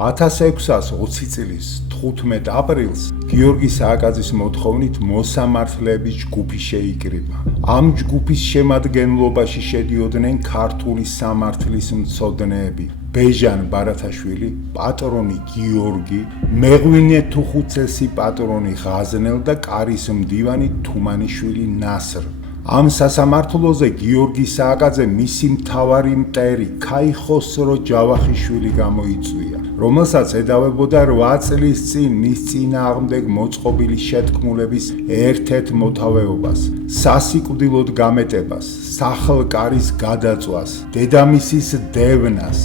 1620 წლის 15 აპრილს გიორგი სააკაძის მოთხოვნით მოსამართლეების ჯგუფი შეიკრიბა. ამ ჯგუფის შემადგენლობაში შედიოდნენ ქართული სამართლის მცოდნეები ბეჟან ბარათაშვილი, პატრონი გიორგი, მეღვინე თუხუცესი პატრონი ღაზნელ და კარის მდივანი თუმანიშვილი ნასრ. ამ სასამართლოზე გიორგი სააკაძე მისი მთავარი მტერი ქაიხოსრო ჯავახიშვილი გამოიწვია, რომელსაც ედავებოდა 8 წლის წინ მის წინააღმდეგ მოწყობილი შეთქმულების ერთ-ერთ მოთავეობას, სასიკვდილოდ გამეტებას, სახლ-კარის გადაწვას, დედამისის დევნას,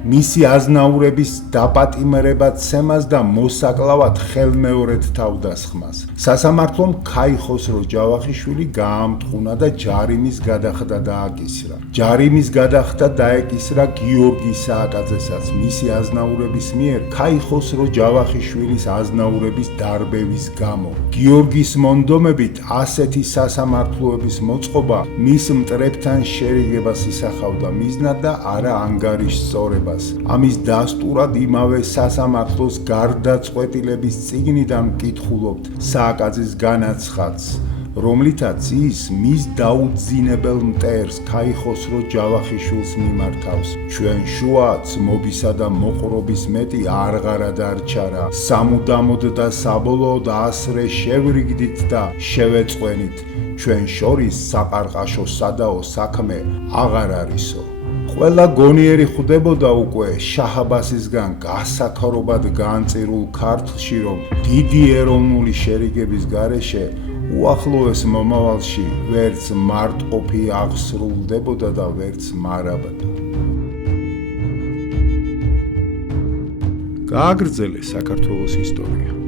მისი აზნაურების დაპატიმრებაცემას და მოსაკლავად ხელმეორედ თავდასხმას. სასამართლომ ქაიხოსრო ჯავახიშვილი გაამტყუნა და ჯარიმის გადახდა დააკისრა. ჯარიმის გადახდა დაეკისრა გიორგი სააკაძესაც მისი აზნაურების მიერ ქაიხოსრო ჯავახიშვილის აზნაურების დარბევის გამო. გიორგის მონდომებით ასეთი სასამართლოების მოწყობა მის მტრებთან შერიგებას ისახავდა მიზნად და არა ანგარიშსწორებას. ამის დასტურად იმავე სასამართლოს გარდაწყვეტილების წიგნიდან ვკითხულობთ სააკაძის განაცხადს, რომლითაც ის მის დაუძინებელ მტერს ქაიხოსრო ჯავახიშვილს მიმართავს. ჩვენ შუა ძმობისა და მოყრობის მეტი აღარა დარჩარა, სამუდამოდ და საბოლოოდ ასრე შევრიგდით და შევეწყვენით, ჩვენ შორის საყარყაშო სადაო საქმე აღარ არისო. ყველა გონიერი ხვდებოდა უკვე შაჰ-აბასისგან გასაქრობად განწირულ ქართლში, რომ დიდი ეროვნული შერიგების გარეშე უახლოეს მომავალში ვერც მარტყოფი აღსრულდებოდა და ვერც მარაბდა. გააგრძელეს საქართველოს ისტორია.